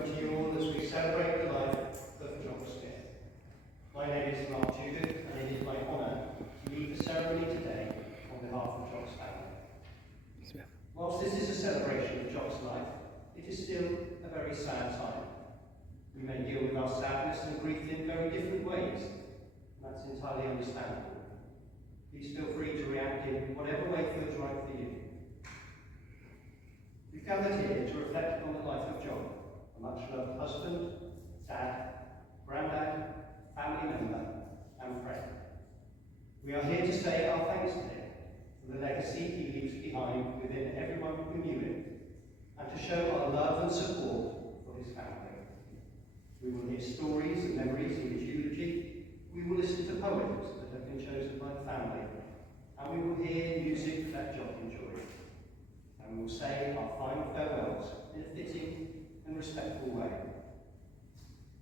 welcome to you all as we celebrate the life of Jock Smith. My name is Mark Judith, and it is my honour to lead the ceremony today on behalf of Jock's family. Whilst this is a celebration of Jock's life, it is still a very sad time. We may deal with our sadness and grief in very different ways, and that's entirely understandable. Please feel free to react in whatever way feels right for you. We've gathered here to reflect on the life of Jock, a much-loved husband, dad, granddad, family member, and friend. We are here to say our thanks to him for the legacy he leaves behind within everyone who knew him, and to show our love and support for his family. We will hear stories and memories in his eulogy. We will listen to poems that have been chosen by the family, and we will hear music that Jock enjoyed. And we will say our final farewells in a fitting and respectful way.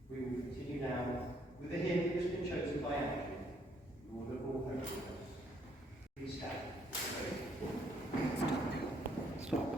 We will continue now with a hymn that has been chosen by Andrew, Lord of all holiness. Please stand. Stop.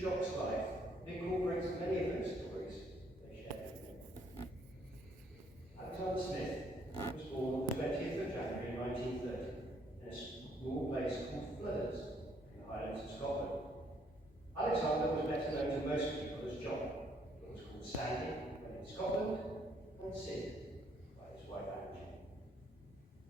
Jock's life incorporates many of those stories they shared with him. Alexander Smith was born on the 20th of January 1930 in a small place called Flidders in the Highlands of Scotland. Alexander was better known to most people as Jock. He was called Sandy when in Scotland, and Sid by his wife Angie.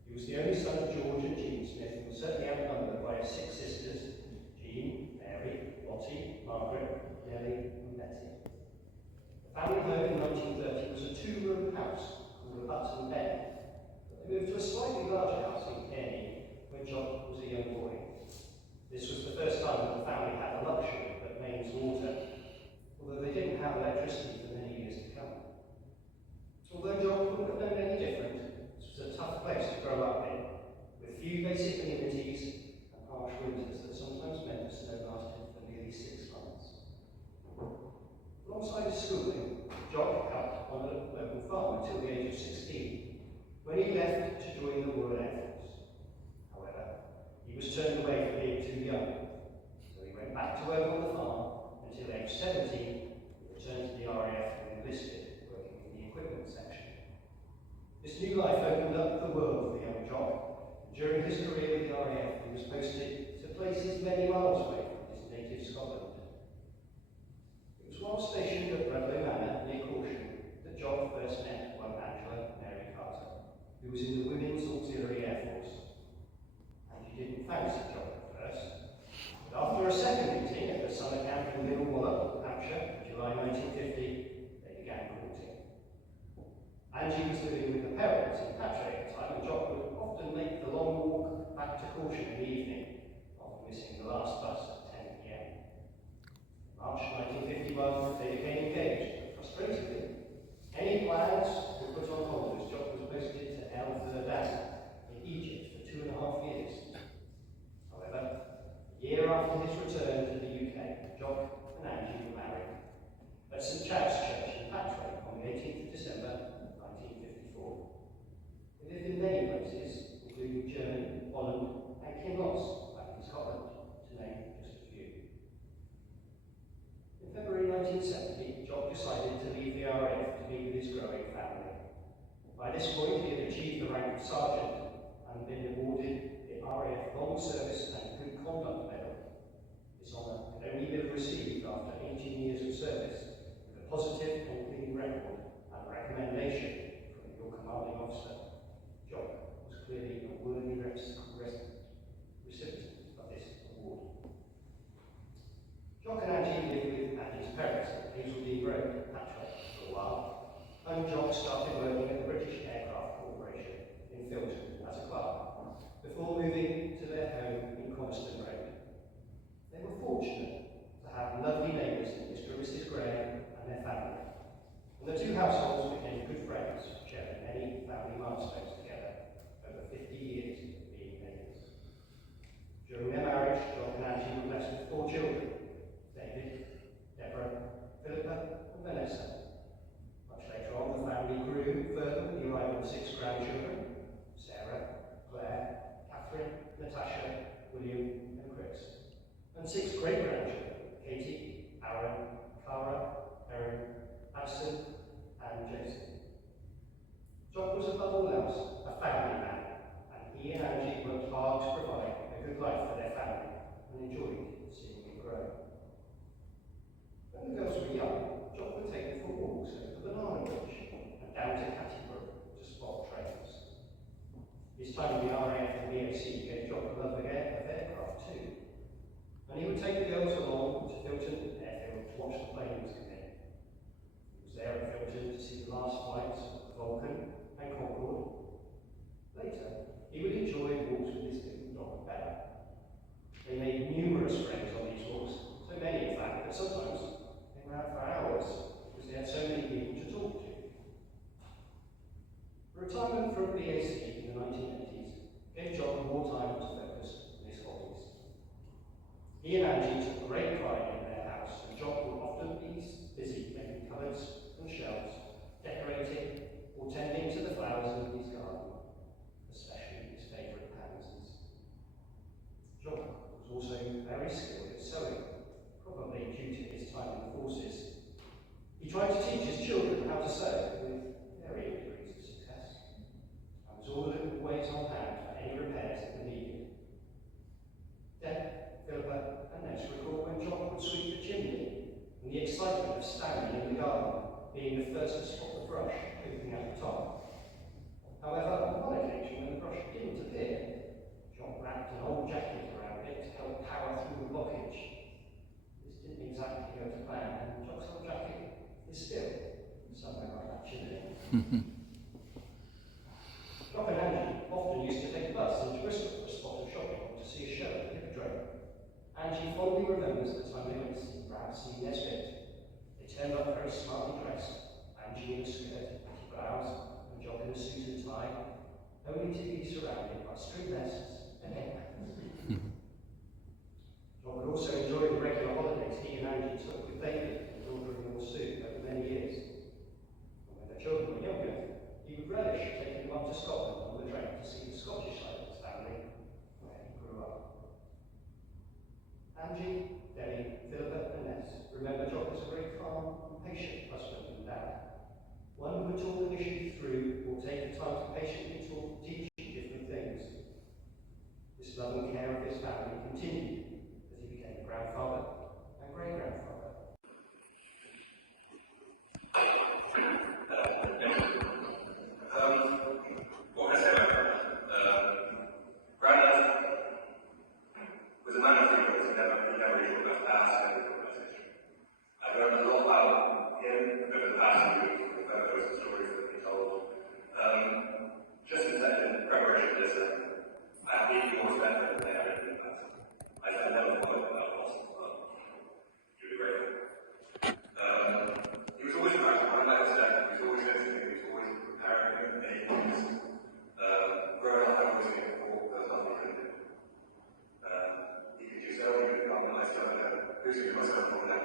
He was the only son of George and Jean Smith, and was certainly outnumbered by his 6 sisters, Jean, Mary, Lottie, Margaret, Nellie, and Betty. The family home in 1930 was a 2-room house called the Button Bed, but they moved to a slightly larger house in Kearney when Jock was a young boy. This was the first time that the family had the luxury of mains water, although they didn't have electricity for many years to come. Although Jock wouldn't have known any different, this was a tough place to grow up in, with few basic amenities and harsh winters that sometimes meant the snow lasted for nearly 6 months. Alongside his schooling, Jock helped on a local farm until the age of 16, when he left to join the Royal Air Force. However, he was turned away for being too young, so he went back to work on the farm until age 17, he returned to the RAF and enlisted, working in the equipment section. This new life opened up the world for young Jock. During his career with the RAF, he was posted to places many miles away from his native Scotland. It was while stationed at Rudloe Manor near Caution that Jock first met one Angela Mary Carter, who was in the Women's Auxiliary Air Force. And she didn't fancy Jock at first, but after a second meeting at the summer camp in Middle Wallop, Hampshire, July 1950, they began courting. Angie was living with her parents in Patrick at the time, and Jock would often make the long walk back to Caution in the evening, often missing the last bus at 10 p.m. March 1951, they became engaged, but frustratingly, any plans were put on hold as Jock was posted to El Verdun in Egypt for 2.5 years. However, a year after his return to the UK, Jock and Angie were married at St Chad's Church in Patrick on the 18th of December 1954. They lived in many places, including Germany, Holland, and Kinloss, back in Scotland, to name just a few. In February 1970, Jock decided to leave the RAF to be with his growing family. By this point, he had achieved the rank of sergeant and been awarded the RAF Long Service and Good Conduct Medal. This honour could only be received after 18 years of service, with a positive and clean record and recommendation from your commanding officer. Jock was clearly a worthy representative. Jock started working at the British Aircraft Corporation in Filton as a clerk, before moving to their home in Coniston Road. They were fortunate to have lovely neighbours, Mr. and Mrs. Graham and their family. And the two households became good friends, sharing many family milestones together over 50 years of being neighbours. During their marriage, Jock and Angie were blessed with 4 children: David, Deborah, Philippa and Vanessa. Much later on, the family grew further with the arrival of 6 grandchildren: Sarah, Claire, Catherine, Natasha, William and Chris. And 6 great-grandchildren: Katie, Aaron, Cara, Erin, Addison and Jason. Jock was above all else a family man, and he and Angie worked hard to provide a good life for their family and enjoyed seeing it grow. When the girls were young, Jock would take them for walks over the banana bush and down to Cattybrook to spot trains. His time in the RAF and BAC gave Jock a love of aircraft too, and he would take the girls along to Filton Airfield to watch the planes come in. He was there at Filton to see the last flights of the Vulcan and Concorde. Later, he would enjoy walks with his little dog Bella. They made numerous friends on these walks, so many in fact that sometimes they were out for hours because they had so many people to talk to. Retirement from BAC in the 1980s gave Jock more time to focus on his hobbies. He and Angie took great pride in their house, and Jock would often be busy making cupboards and shelves, decorating or tending to the flowers in his garden, especially his favourite pansies. Jock was also very skilled at sewing, probably due to his time in the forces. He tried to teach his children how to sew with varying degrees of success, and was always on hand for any repairs that were needed. Deb, Philippa and Ness recall when Jock would sweep the chimney, and the excitement of standing in the garden, being the first to spot the brush moving at the top. However, on one occasion when the brush didn't appear, Jock wrapped an old jacket around it to help power through the blockage. This didn't exactly go to plan, and Jock's old jacket is still somewhere like that chimney. Jock and Angie often used to take a bus into Bristol for a spot of shopping or to see a show at the Hippodrome. Angie fondly remembers the time they went to see Ramsey Nesbitt. They turned up very smartly dressed, Angie in a skirt, pretty blouse, and Jock in a suit and tie, only to be surrounded by string nests and headbands. Jock would also enjoy the regular holidays he and Angie took with David and daughter-in-law Sue over many years. And when their children were younger, he would relish taking them up to Scotland on the train to see the Scottish side of his family, where he grew up. Angie, Debbie, Philippa and Ness remember Jock as a very calm and patient husband and dad. One who would talk an issue through or take the time to patiently teach you different things. This love and care of his family continued as he became a grandfather and great-grandfather. What can I say about Grandad was a man of figures. He never really talked about past and organisation. I've learned a lot about him over the past few weeks, the photos and stories that he told. Just in preparation for this, I have even more respect for him than I have in the past. I said never thought about Boston, but you'd be grateful. He was always practical, like I said, he was always listening, he was always preparing many things. Growing up, I always think that there was nothing he couldn't do. He could do so many good things, I still don't know who's going to do myself from that.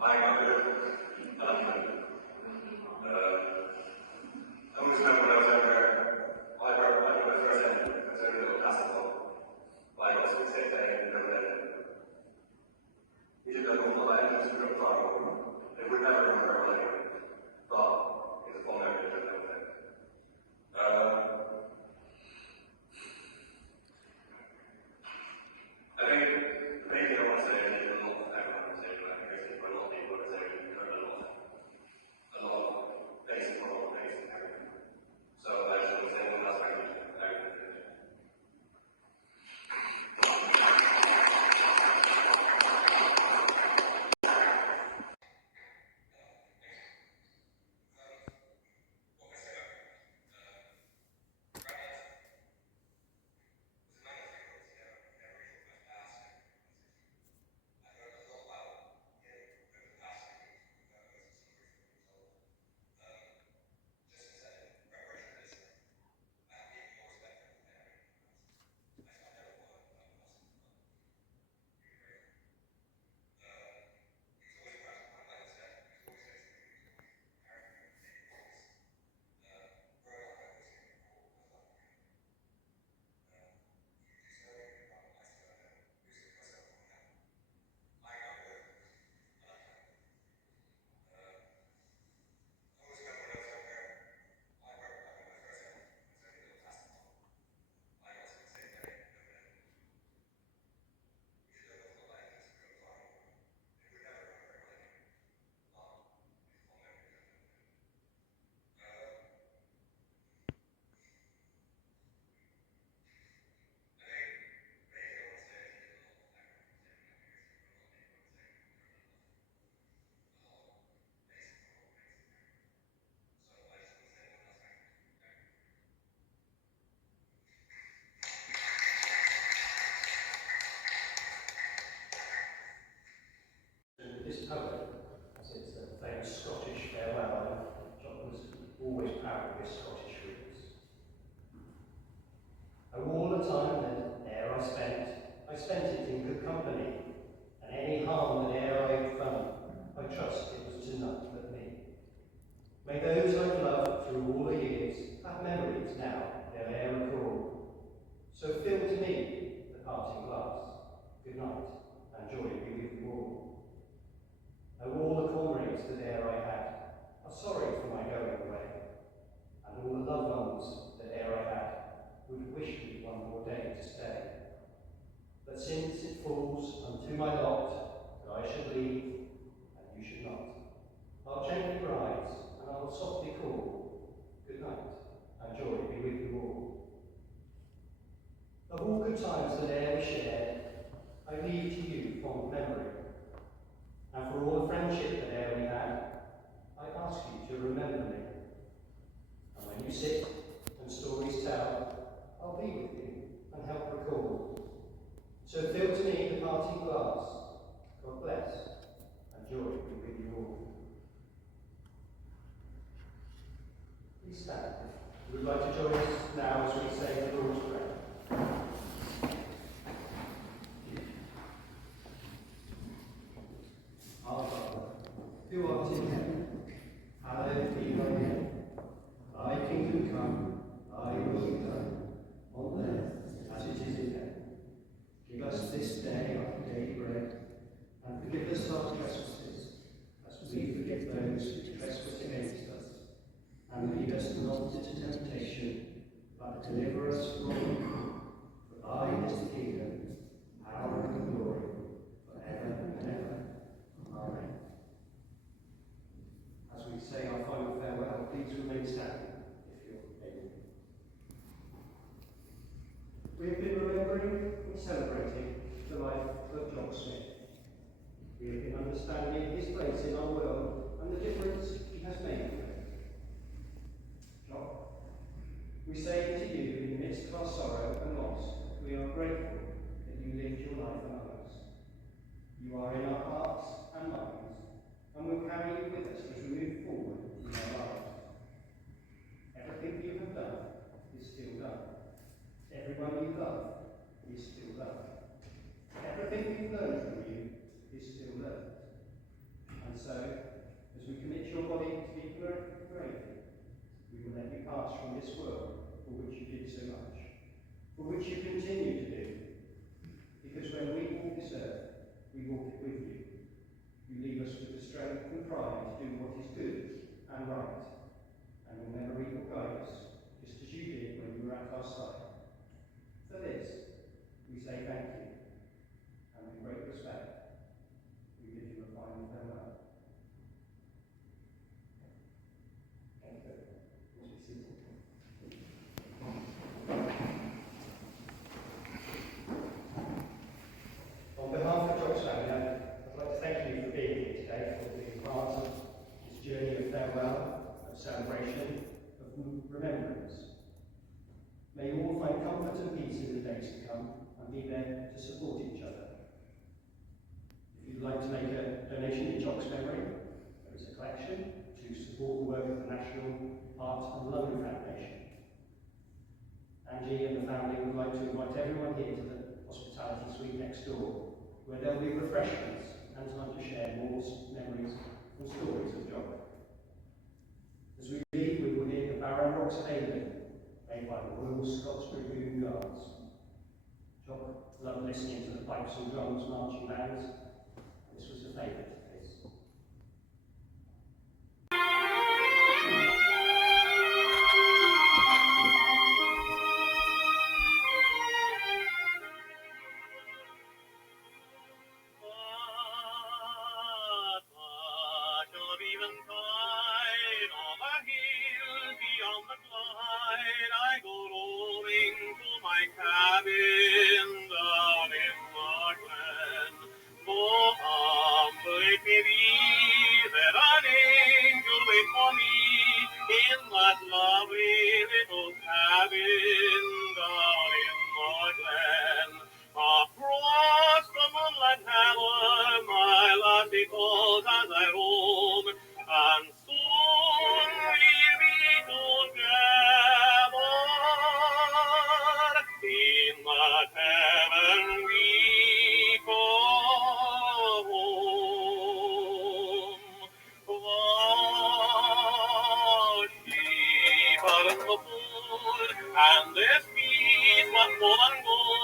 I ain't got good, and I'm good. I always remember when I was younger, I wrote my first entry, I was only a little basketball. I got to the same day and never let it. He did that all the way, just real far. It would never go very well anyway, but it's a fond memory of everything. I think the main thing I want to say is that you're not everyone. proud of his Scottish roots. Oh, all the time that ere I spent it in good company, and any harm that ere I found, I trust it was to none but me. May those I've loved through all the years have memories now they'll e'er recall. So fill to me the parting glass. Good night, and joy be with you all. Oh, all the comrades that ere I had are sorry for my going away, and all the loved ones that ere I had would wish me one more day to stay. But since it falls unto my lot that I should leave, and you should not, I'll gently rise, and I'll softly call, good night, and joy be with you all. Of all good times that e'er we shared, I leave to you fond memory, and for all the friendship that e'er we had, I ask you to remember me. And when you sit and stories tell, I'll be with you and help recall. So fill to me the parting glass. God bless, and joy be with you all. Please stand. We would like to join us now as we say the Lord's Prayer. Our Father, who art in heaven, hallowed be thy name. Thy kingdom come, thy will be done, on earth as it is in heaven. Give us this day our daily bread, and forgive us our trespasses, as we forgive those who trespass against us. And lead us not into temptation, but deliver us from evil. For thine is the kingdom, power, and glory, forever and ever. Amen. As we say our final farewell, please remain standing if you're able. We have been remembering and celebrating the life of Jock Smith. We have been understanding his place in our world and the difference he has made to it. Jock, we say to you in the midst of our sorrow and loss, we are grateful that you lived your life among us. You are in our hearts and minds, and will carry you with us as we move forward in our lives. Everything you have done is still done. Everyone you love is still loved. Everything we've learned from you is still learned. And so, as we commit your body to be grateful, we will let you pass from this world for which you did so much, for which you continue to do. Because when we walk this earth, we walk it with you. You leave us with the strength and pride to do what is good and right, and will never evil guide us, just as you did when you were at our side. For this, we say thank you, and with great respect, we bid you a final farewell. Thank you. Please be seated. On behalf of Jock's family, I'd like to thank you for being here today, for being part of this journey of farewell, of celebration, of remembrance. May you all find comfort and peace in the days to come, and be there to support each other. If you'd like to make a donation in Jock's memory, there is a collection to support the work of the National Art and Lung Foundation. Angie and the family would like to invite everyone here to the hospitality suite next door, where there will be refreshments and time to share more memories and stories of Jock. As we leave, we will hear the Barrow Rocks Hailing, played by the Royal Scots Dragoon Guards. Jock loved listening to the pipes and drums marching bands, and this was a favourite of his. And soon we'll be together. varmt och bor, and their feet what full and gold.